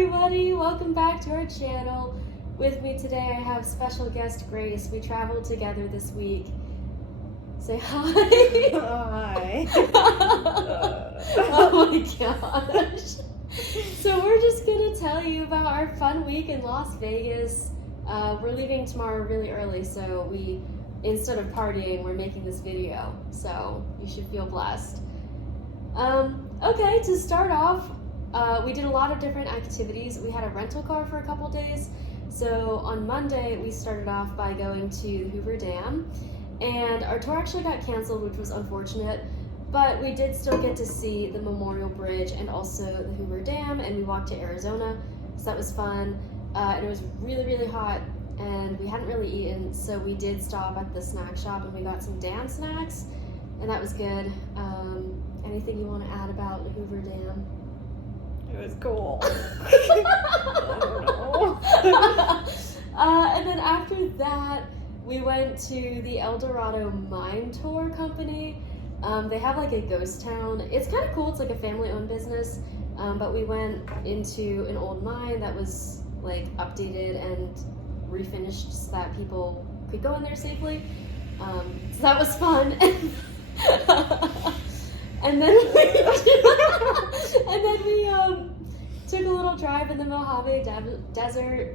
everybody, welcome back to our channel. With me today I have special guest Grace. We traveled together this week. Say hi. Hi. Oh my gosh. So we're just gonna tell you about our fun week in Las Vegas. We're leaving tomorrow really early, so instead of partying, we're making this video. So you should feel blessed. Okay, to start off, we did a lot of different activities. We had a rental car for a couple days. So on Monday, we started off by going to the Hoover Dam, and our tour actually got canceled, which was unfortunate, but we did still get to see the Memorial Bridge and also the Hoover Dam, and we walked to Arizona, so that was fun. And it was really, really hot, and we hadn't really eaten, so we did stop at the snack shop and we got some dam snacks, and that was good. Anything you want to add about the Hoover Dam? It was cool. I don't know. And then after that, we went to the El Dorado Mine Tour Company. They have like a ghost town. It's kind of cool. It's like a family-owned business. But we went into an old mine that was like updated and refinished so that people could go in there safely. So that was fun. And then we took a little drive in the Mojave Desert,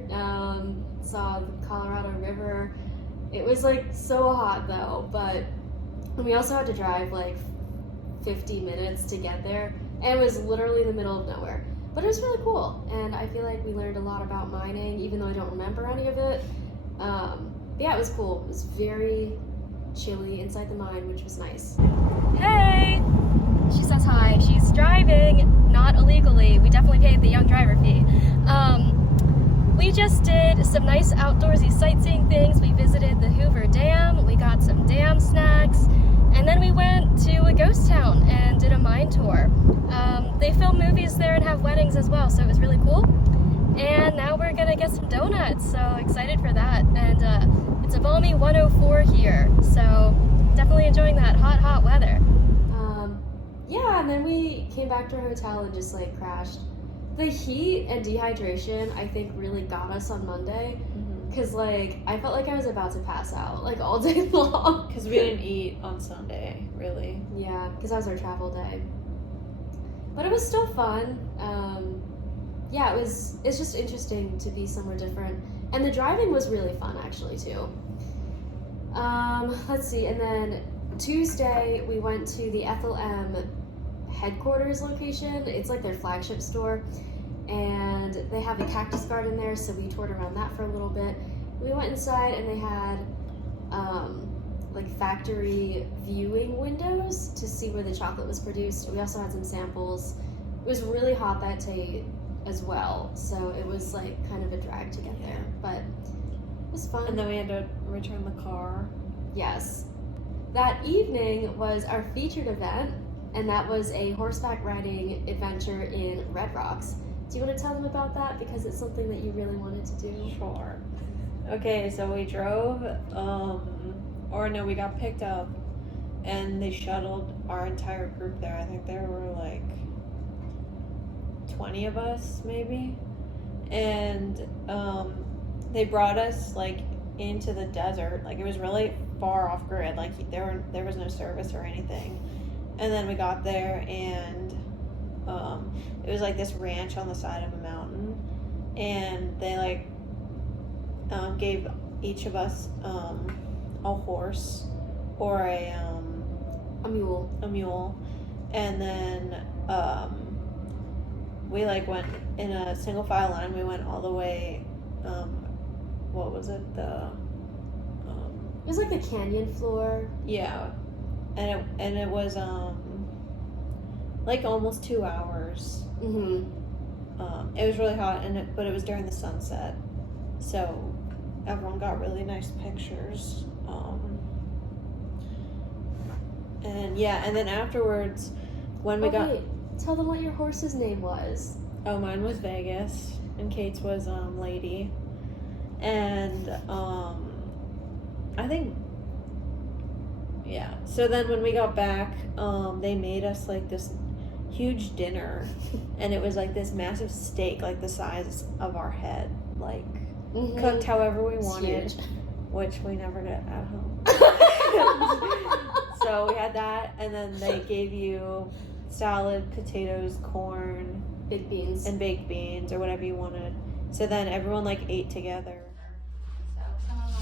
saw the Colorado River. It was like so hot though, but we also had to drive like 50 minutes to get there, and it was literally in the middle of nowhere. But it was really cool, and I feel like we learned a lot about mining, even though I don't remember any of it. But yeah, it was cool. It was very chilly inside the mine, which was nice. Hey! She says hi. She's driving, not illegally. We definitely paid the young driver fee. We just did some nice outdoorsy sightseeing things. We visited the Hoover Dam, we got some dam snacks, and then we went to a ghost town and did a mine tour. They film movies there and have weddings as well, so it was really cool. And now we're gonna get some donuts, so excited for that. And it's a balmy 104 here, so definitely enjoying that hot, hot weather. Yeah, and then we came back to our hotel and just like crashed. The heat and dehydration, I think, really got us on Monday, because like I felt like I was about to pass out like all day long. Because we didn't eat on Sunday, really. Yeah, because that was our travel day. But it was still fun. Yeah, it's just interesting to be somewhere different, and the driving was really fun actually too. Let's see, and then Tuesday we went to the Ethel M headquarters location. It's like their flagship store, and they have a cactus garden there, so we toured around that for a little bit. We went inside and they had like factory viewing windows to see where the chocolate was produced. We also had some samples. It was really hot that day as well, so it was like kind of a drag to get there, but it was fun. And then we had to return the car. Yes. That evening was our featured event, and that was a horseback riding adventure in Red Rocks. Do you want to tell them about that? Because it's something that you really wanted to do. Sure. Okay, so we drove, we got picked up, and they shuttled our entire group there. I think there were like 20 of us, maybe. And they brought us like into the desert. Like it was really far off grid. Like there was no service or anything. And then we got there, and it was like this ranch on the side of a mountain, and they like gave each of us a horse or a mule, and then we like went in a single file line. We went all the way. What was it? It was like the canyon floor. Yeah. And it was like almost 2 hours. It was really hot, but it was during the sunset, so everyone got really nice pictures. And then afterwards, when we got, wait, tell them what your horse's name was. Oh, mine was Vegas, and Kate's was Lady, and I think. Yeah. So then when we got back, they made us like this huge dinner, and it was like this massive steak, like the size of our head, like cooked however we wanted, huge. which we never did at home. So we had that, and then they gave you salad, potatoes, corn, Big beans. and baked beans, or whatever you wanted. So then everyone like ate together. So some of them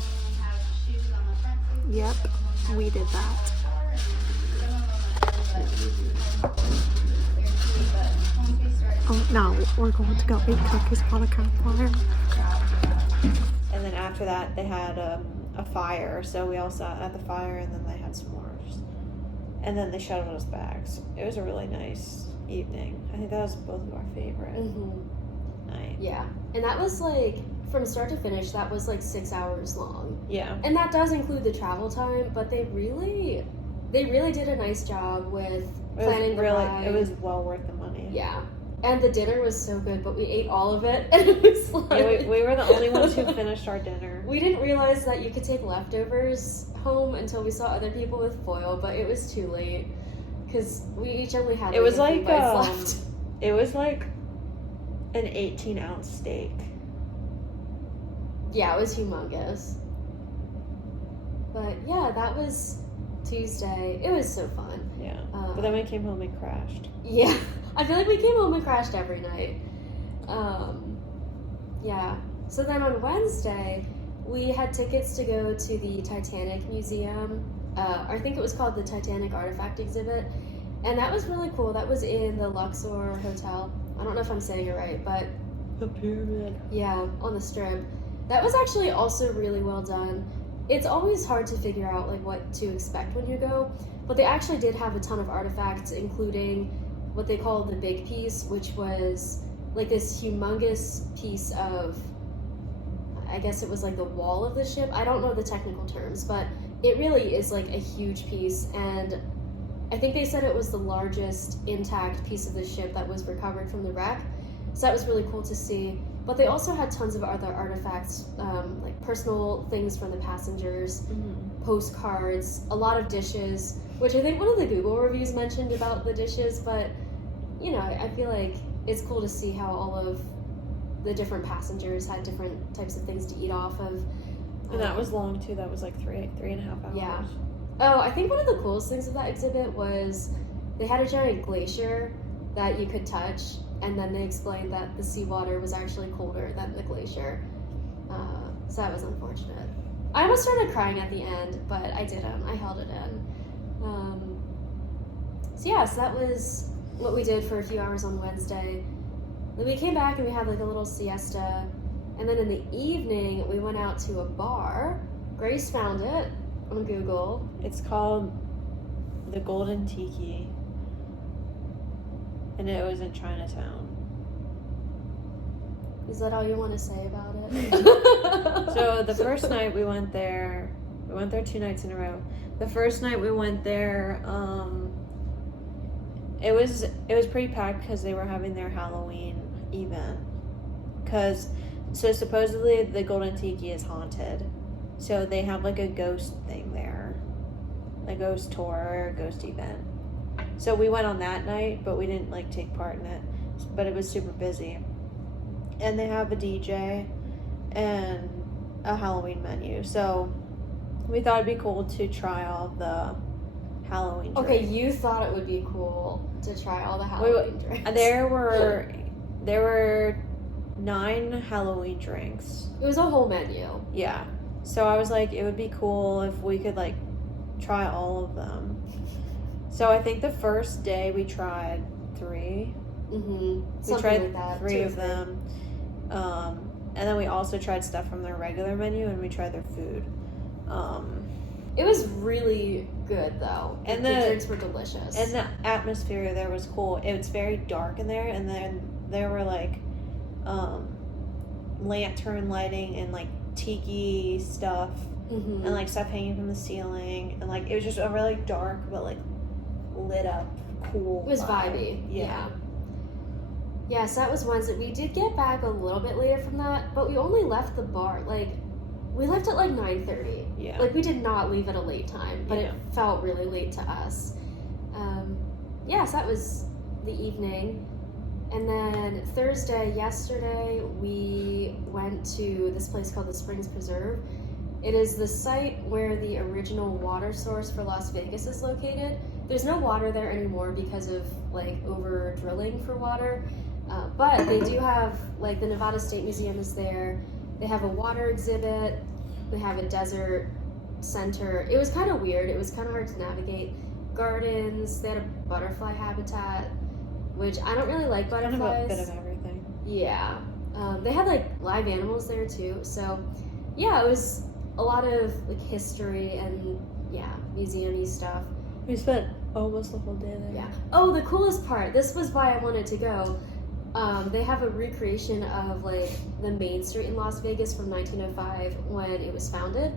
have shoes on the front seat. Yep, some of them have we did that. Some of them are but once we start Oh, now we're going to go eat cookies by the campfire. And then after that, they had a fire. So we all sat at the fire, and then they had s'mores. And then they shuttled us back. So it was a really nice evening. I think that was both of our favorite night. Yeah, and that was like, from start to finish, that was like 6 hours long. Yeah. And that does include the travel time, but they really did a nice job with planning the ride. It was well worth the money. Yeah. And the dinner was so good, but we ate all of it, and it was like... Yeah, we were the only ones who finished our dinner. We didn't realize that you could take leftovers home until we saw other people with foil, but it was too late, because we each only had It was a few like, bites left. It was like an 18-ounce steak. Yeah, it was humongous. But yeah, that was Tuesday. It was so fun. Yeah. But then we came home and crashed. Yeah, I feel like we came home and crashed every night. Yeah. So then on Wednesday, we had tickets to go to the Titanic Museum. I think it was called the Titanic Artifact Exhibit. And that was really cool. That was in the Luxor Hotel. I don't know if I'm saying it right, but The pyramid. yeah, on the Strip. That was actually also really well done. It's always hard to figure out like what to expect when you go, but they actually did have a ton of artifacts, including what they call the big piece, which was like this humongous piece of, I guess it was like the wall of the ship. I don't know the technical terms, but it really is like a huge piece, and I think they said it was the largest intact piece of the ship that was recovered from the wreck. So that was really cool to see. But they also had tons of other artifacts, like personal things from the passengers, postcards, a lot of dishes, which I think one of the Google reviews mentioned about the dishes, but, you know, I feel like it's cool to see how all of the different passengers had different types of things to eat off of. And that was long, too. That was like 3.5 hours. Yeah. Oh, I think one of the coolest things of that exhibit was they had a giant glacier that you could touch, and then they explained that the seawater was actually colder than the glacier. So that was unfortunate. I almost started crying at the end, but I didn't. I held it in. So that was what we did for a few hours on Wednesday. Then we came back and we had like a little siesta. And then in the evening, we went out to a bar. Grace found it on Google. It's called the Golden Tiki. And it was in Chinatown. Is that all you want to say about it? So the first night we went there 2 nights in a row. The first night we went there, it was pretty packed because they were having their Halloween event. So supposedly the Golden Tiki is haunted. So they have like a ghost thing there. A ghost tour, ghost event. So we went on that night, but we didn't like take part in it. But it was super busy. And they have a DJ and a Halloween menu. So we thought it'd be cool to try all the Halloween drinks. Okay, you thought it would be cool to try all the Halloween drinks. There were 9 Halloween drinks. It was a whole menu. Yeah. So I was like, it would be cool if we could like try all of them. So I think the first day we tried 3. We tried like that. 3 of them. And then we also tried stuff from their regular menu, and we tried their food. It was really good though. And the the drinks were delicious. And the atmosphere there was cool. It's very dark in there, and then there were like lantern lighting and like tiki stuff, and like stuff hanging from the ceiling, and like it was just a really dark but like lit up cool It was vibe. vibey. Yeah. Yeah, so that was Wednesday. We did get back a little bit later from that, but we only left the bar, like, we left at like 9:30. Yeah. Like, we did not leave at a late time, but Yeah. it felt really late to us. So the evening. And then Thursday, yesterday, we went to this place called the Springs Preserve. It is the site where the original water source for Las Vegas is located. There's no water there anymore because of like over drilling for water. But they do have, like, the Nevada State Museum is there. They have a water exhibit. They have a desert center. It was kind of weird. It was kind of hard to navigate. Gardens. They had a butterfly habitat, which I don't really like Kind of butterflies. a bit of everything. Yeah. They had, like, live animals there, too. So, yeah, it was a lot of, like, history and, yeah, museum-y stuff. We spent almost the whole day there. Yeah. Oh, the coolest part. This was why I wanted to go. They have a recreation of like the main street in Las Vegas from 1905 when it was founded.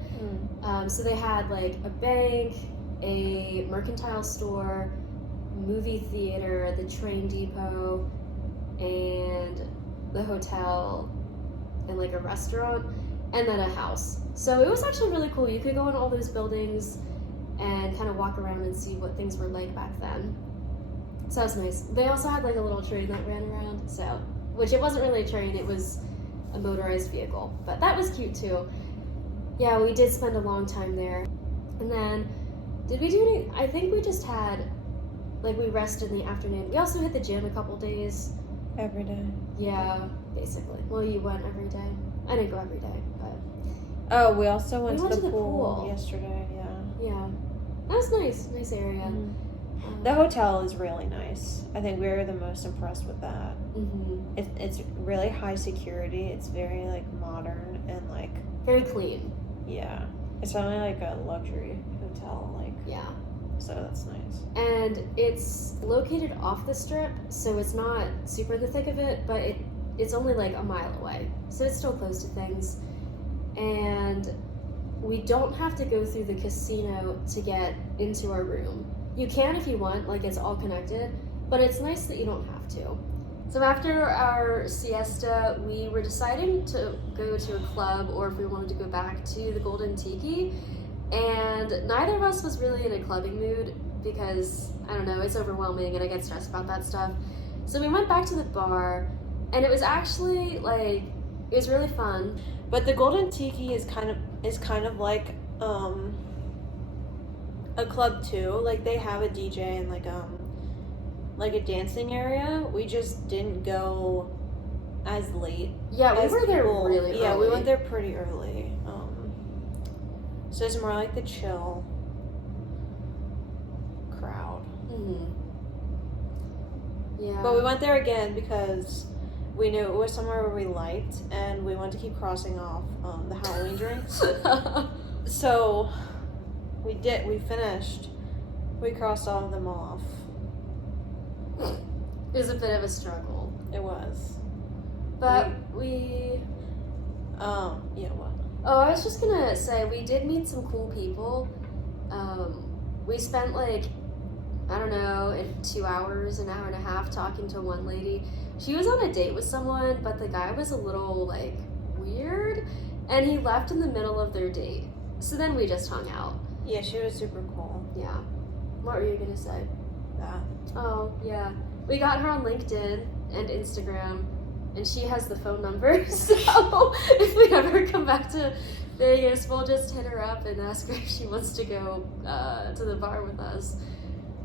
So they had like a bank, a mercantile store, movie theater, the train depot, and the hotel, and like a restaurant, and then a house. So it was actually really cool. You could go in all those buildings and kind of walk around and see what things were like back then. So that was nice. They also had like a little train that ran around, so, which it wasn't really a train, it was a motorized vehicle, but that was cute too. Yeah, we did spend a long time there. And then, did we do any, I think we just had, like, we rested in the afternoon. We also hit the gym a couple days. Every day. Yeah, basically. Well, you went every day. I didn't go every day, but Oh, we also went, We to the pool pool. yesterday, yeah. yeah. That was nice. Nice area. The hotel is really nice. I think we were the most impressed with that. Mm-hmm. It's really high security. It's very like modern and like Very clean. yeah. It's only like a luxury hotel, like Yeah. so that's nice. And it's located off the strip, so it's not super in the thick of it, but it's only like a mile away. So it's still close to things. And we don't have to go through the casino to get into our room. You can if you want, like it's all connected, but it's nice that you don't have to. So after our siesta, we were deciding to go to a club or if we wanted to go back to the Golden Tiki, and neither of us was really in a clubbing mood because, I don't know, it's overwhelming and I get stressed about that stuff. So we went back to the bar, and it was actually, like, it was really fun. But the Golden Tiki is kind of like a club too. Like they have a DJ and like a dancing area. We just didn't go as late. Yeah, we as were there people. really early. Yeah, we went there pretty early. So it's more like the chill crowd. Mm-hmm. Yeah. But we went there again because we knew it was somewhere where we liked, and we wanted to keep crossing off the Halloween drinks. So we finished. We crossed all of them off. It was a bit of a struggle. It was. But yeah, what? Oh, I was just gonna say, we did meet some cool people. We spent like, I don't know, 2 hours, an hour and a half talking to one lady. She was on a date with someone, but the guy was a little like weird, and he left in the middle of their date. So then we just hung out. Yeah, she was super cool. Yeah. What were you gonna say? That. Oh, yeah. We got her on LinkedIn and Instagram, and she has the phone number, so if we ever come back to Vegas, we'll just hit her up and ask her if she wants to go to the bar with us.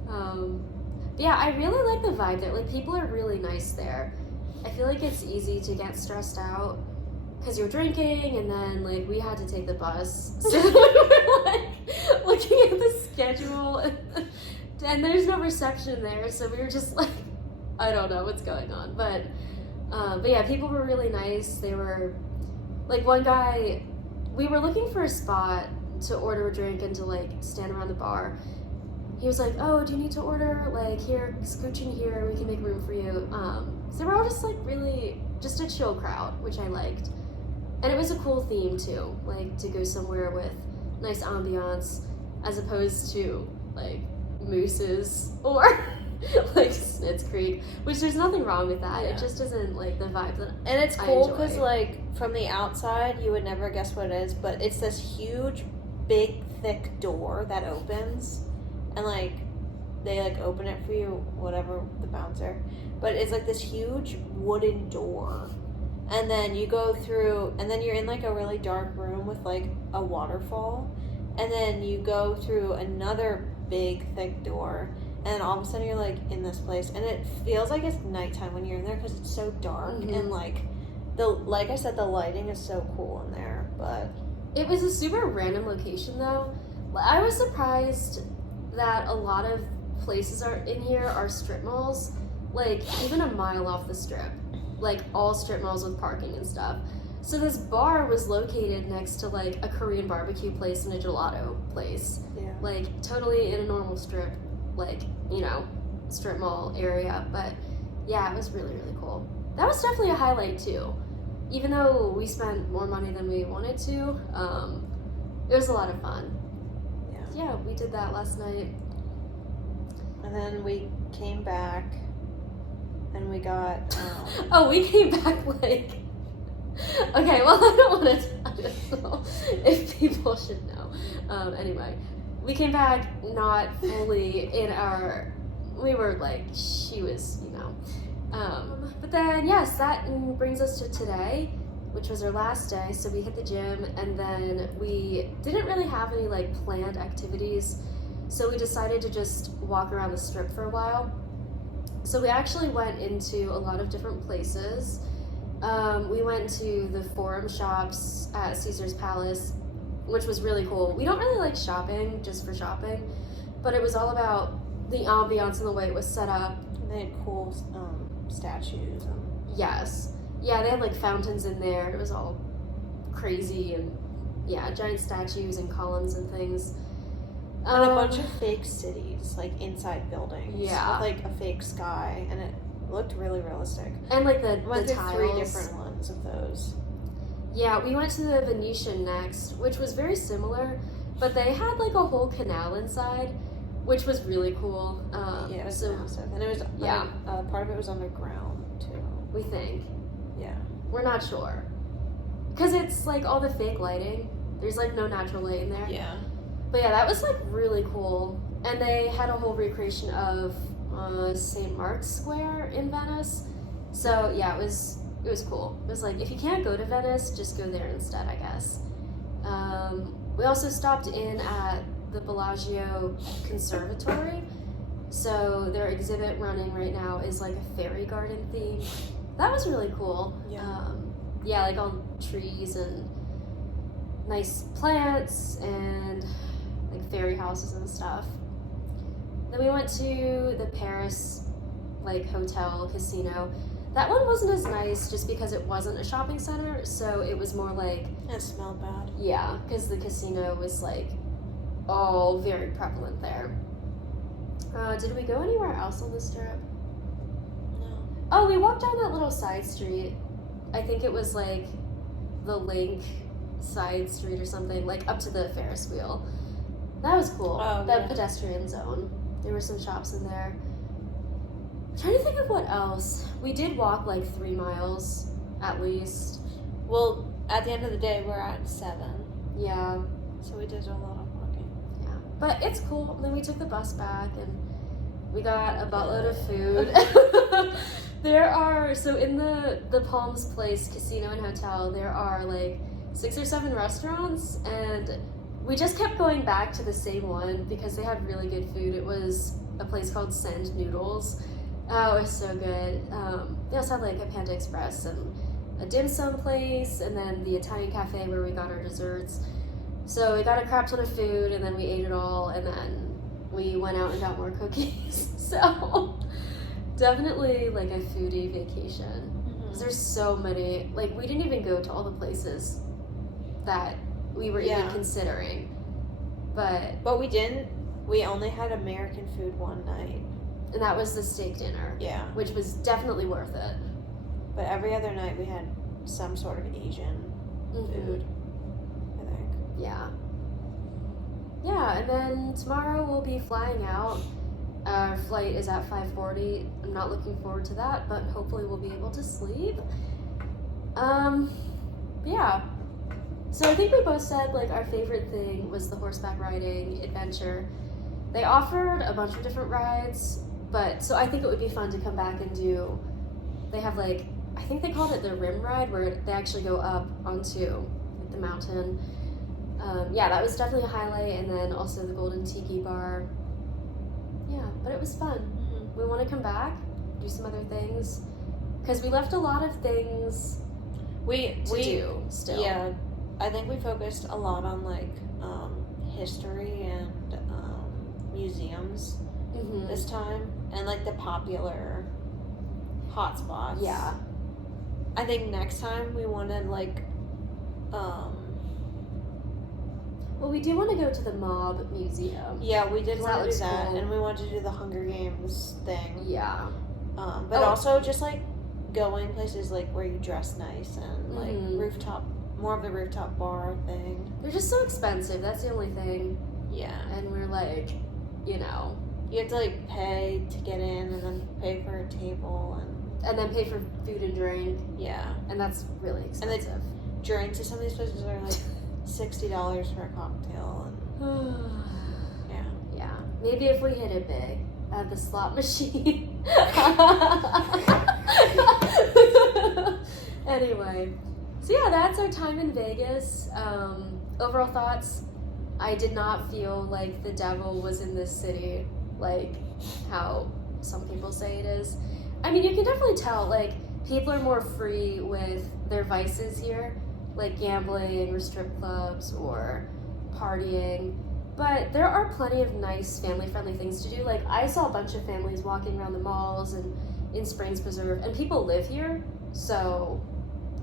But yeah, I really like the vibe there. Like, people are really nice there. I feel like it's easy to get stressed out because you're drinking, and then, like, we had to take the bus. So we were, like, looking at the schedule, and there's no reception there, so we were just, like, I don't know what's going on. But yeah, people were really nice. They were, like, one guy, we were looking for a spot to order a drink and to, like, stand around the bar. He was like, oh, do you need to order? Like, here, scooch in here, we can make room for you. So we're all just, like, really, just a chill crowd, which I liked. And it was a cool theme, too, like, to go somewhere with nice ambiance, as opposed to, like, mooses or, like, Snitz Creek, which there's nothing wrong with that. Yeah. It just isn't, like, the vibe that And it's I cool enjoy. because, like, from the outside, you would never guess what it is, but it's this huge, big, thick door that opens, and, like, they like open it for you, whatever, the bouncer. But it's like this huge wooden door. And then you go through, and then you're in like a really dark room with like a waterfall. And then you go through another big, thick door. And all of a sudden you're like in this place. And it feels like it's nighttime when you're in there because it's so dark. And like I said, the lighting is so cool in there. But it was a super random location though. I was surprised that a lot of places in here are strip malls, like even a mile off the strip, like all strip malls with parking and stuff. So this bar was located next to like a Korean barbecue place and a gelato place, like totally in a normal strip, like, you know, strip mall area. But yeah, it was really, really cool. That was definitely a highlight too. Even though we spent more money than we wanted to, it was a lot of fun. Yeah, we did that last night. And then we came back and we got oh, we came back like okay, well, I don't want to know if people should know. Anyway, we came back not fully in our, we were like, she was, you know. But then, yes, that brings us to today, which was our last day. So we hit the gym, and then we didn't really have any like planned activities. So we decided to just walk around the strip for a while. So we actually went into a lot of different places. We went to the Forum shops at Caesar's Palace, which was really cool. We don't really like shopping just for shopping, but it was all about the ambiance and the way it was set up. And they had cool statues. Yes. Yeah, they had like fountains in there. It was all crazy, and yeah, giant statues and columns and things. And a bunch of fake cities, like inside buildings. Yeah. With like a fake sky, and it looked really realistic. And like the tiles. 3 different ones of those. Yeah, we went to the Venetian next, which was very similar, but they had like a whole canal inside, which was really cool. Yeah, it was massive. And it was, part of it was underground too. We think. Yeah. We're not sure. Because it's like all the fake lighting. There's like no natural light in there. Yeah. But yeah, that was like really cool. And they had a whole recreation of St. Mark's Square in Venice. So yeah, it was cool. It was like, if you can't go to Venice, just go there instead, I guess. We also stopped in at the Bellagio Conservatory. So their exhibit running right now is like a fairy garden theme. That was really cool. Yeah. Like all trees and nice plants and like fairy houses and stuff. Then we went to the Paris like hotel casino. That one wasn't as nice just because it wasn't a shopping center, so it was more like, it smelled bad. Yeah, because the casino was like all very prevalent there. Did we go anywhere else on the strip? No. Oh, we walked down that little side street. I think it was like the Link side street or something, like up to the Ferris wheel. That was cool. Oh, that pedestrian zone. There were some shops in there. I'm trying to think of what else. We did walk like 3 miles at least. Well, at the end of the day, we're at 7. Yeah. So we did a lot of walking. Yeah. But it's cool. And then we took the bus back and we got a buttload of food. There are, so in the Palms Place Casino and Hotel, there are like 6 or 7 restaurants, and we just kept going back to the same one because they had really good food. It was a place called Send Noodles. Oh, it was so good. They also had like a Panda Express and a dim sum place, and then the Italian cafe where we got our desserts. So we got a crap ton of food, and then we ate it all, and then we went out and got more cookies. So definitely like a foodie vacation. Because there's so many, like we didn't even go to all the places that we were even considering. But we didn't. We only had American food one night. And that was the steak dinner. Yeah. Which was definitely worth it. But every other night we had some sort of Asian food, I think. Yeah. Yeah, and then tomorrow we'll be flying out. Our flight is at 5:40. I'm not looking forward to that, but hopefully we'll be able to sleep. Yeah. So I think we both said like our favorite thing was the horseback riding adventure. They offered a bunch of different rides, but so I think it would be fun to come back and do. They have like, I think they called it the rim ride, where they actually go up onto the mountain. Yeah, that was definitely a highlight, and then also the Golden Tiki Bar. Yeah, but it was fun. Mm-hmm. We want to come back, do some other things, because we left a lot of things We do still. Yeah, I think we focused a lot on like history and museums Mhm. this time, and like the popular hotspots. Yeah. I think next time we wanted like Well, we do want to go to the Mob Museum. yeah, we did That want to do looks that, cool. and we wanted to do the Hunger Games thing. Yeah. But Oh. also just like going places like where you dress nice and like Mhm. rooftop, more of the rooftop bar thing. They're just so expensive. That's the only thing. Yeah, And we're like, you know, you have to like pay to get in, and then pay for a table, and then pay for food and drink, yeah, and that's really expensive. drinks at some of these places are like $60 for a cocktail, and yeah. Yeah. Maybe if we hit it big at the slot machine. Anyway, so yeah, that's our time in Vegas. Overall thoughts, I did not feel like the devil was in this city, like how some people say it is. I mean, you can definitely tell, like, people are more free with their vices here, like gambling or strip clubs or partying. But there are plenty of nice family-friendly things to do. Like, I saw a bunch of families walking around the malls and in Springs Preserve, and people live here, so,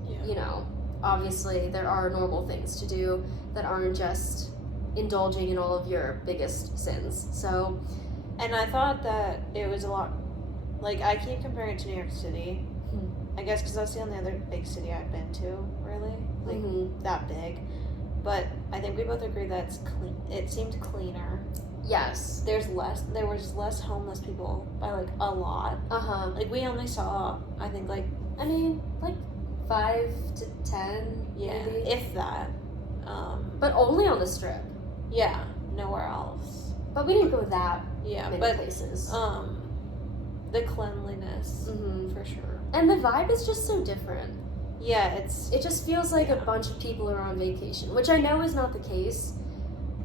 Yeah. you know, obviously there are normal things to do that aren't just indulging in all of your biggest sins. So, And I thought that it was a lot, like, I keep comparing it to New York City. I guess because that's the only other big city I've been to, really. Like, Mhm. that big. But I think we both agree that it's clean. It seemed cleaner. yes. There was less homeless people by, like, a lot. Uh-huh. Like, we only saw, I think, like, I mean, like 5 to 10, yeah, maybe. if that. But only on the Strip. Yeah, nowhere else. But we didn't go that Yeah, many but, places. the cleanliness, Mhm. for sure. And the vibe is just so different. Yeah, it's, It just feels like a Yeah. bunch of people are on vacation, which I know is not the case.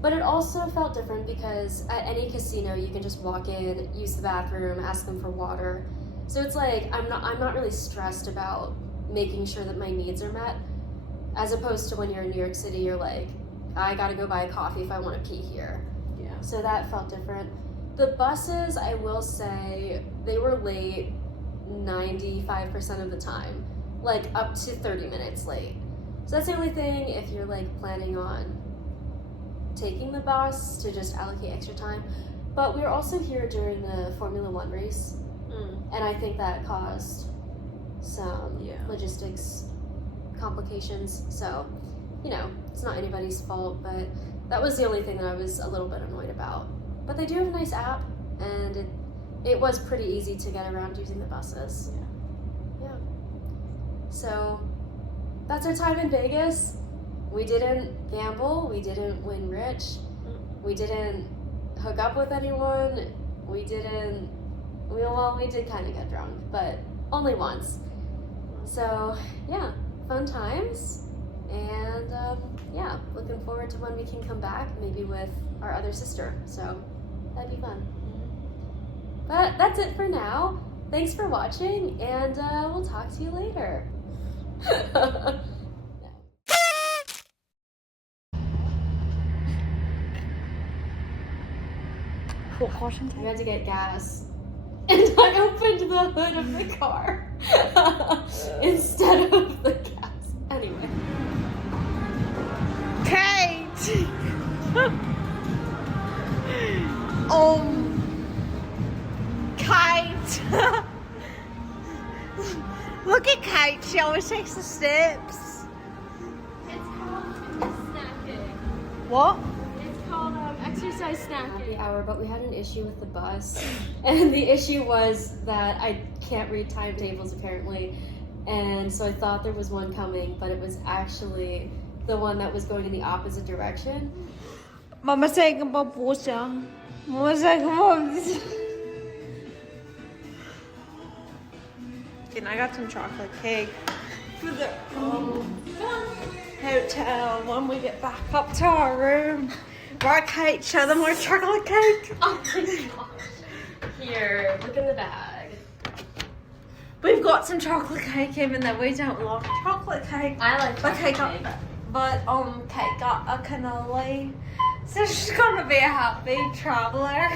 But it also felt different because at any casino you can just walk in, use the bathroom, ask them for water. So it's like I'm not really stressed about making sure that my needs are met. As opposed to when you're in New York City, you're like, I gotta go buy a coffee if I want to pee here. yeah. So that felt different. The buses, I will say, they were late 95% of the time, like up to 30 minutes late. So that's the only thing if you're like planning on taking the bus to just allocate extra time. But we were also here during the Formula One race, and I think that caused some Yeah. logistics complications. So, you know, it's not anybody's fault, but that was the only thing that I was a little bit annoyed about. But they do have a nice app, and it was pretty easy to get around using the buses. Yeah. So that's our time in Vegas. We didn't gamble. We didn't win rich. We didn't hook up with anyone. We did kind of get drunk, but only once. So yeah, fun times. And yeah, looking forward to when we can come back, maybe with our other sister. So that'd be fun. But that's it for now. Thanks for watching, and we'll talk to you later. I had to get gas, and I opened the hood of the car instead of the gas. Anyway. Kate! Kate! Look at Kate, she always takes the steps. It's called snacking. What? It's called exercise Happy snacking. hour, but we had an issue with the bus, and the issue was that I can't read timetables apparently, and so I thought there was one coming, but it was actually the one that was going in the opposite direction. Mama säger bara påsa. Mama säger bara. And I got some chocolate cake for the hotel when we get back up to our room. Right, Kate? Show them our chocolate cake. Oh my gosh. Here, look in the bag. We've got some chocolate cake, even though we don't like chocolate cake. I like But chocolate Kate cake. Kate got a cannoli, so she's gonna be a happy traveler.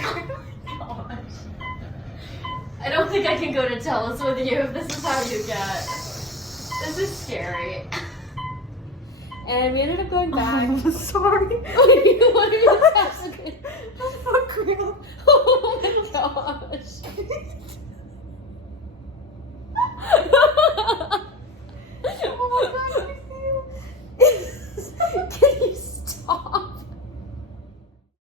Gosh. I don't think I can go to Tellus with you if this is how you get. This is scary. And we ended up going back. I'm sorry. What are you asking? For real. Oh my gosh.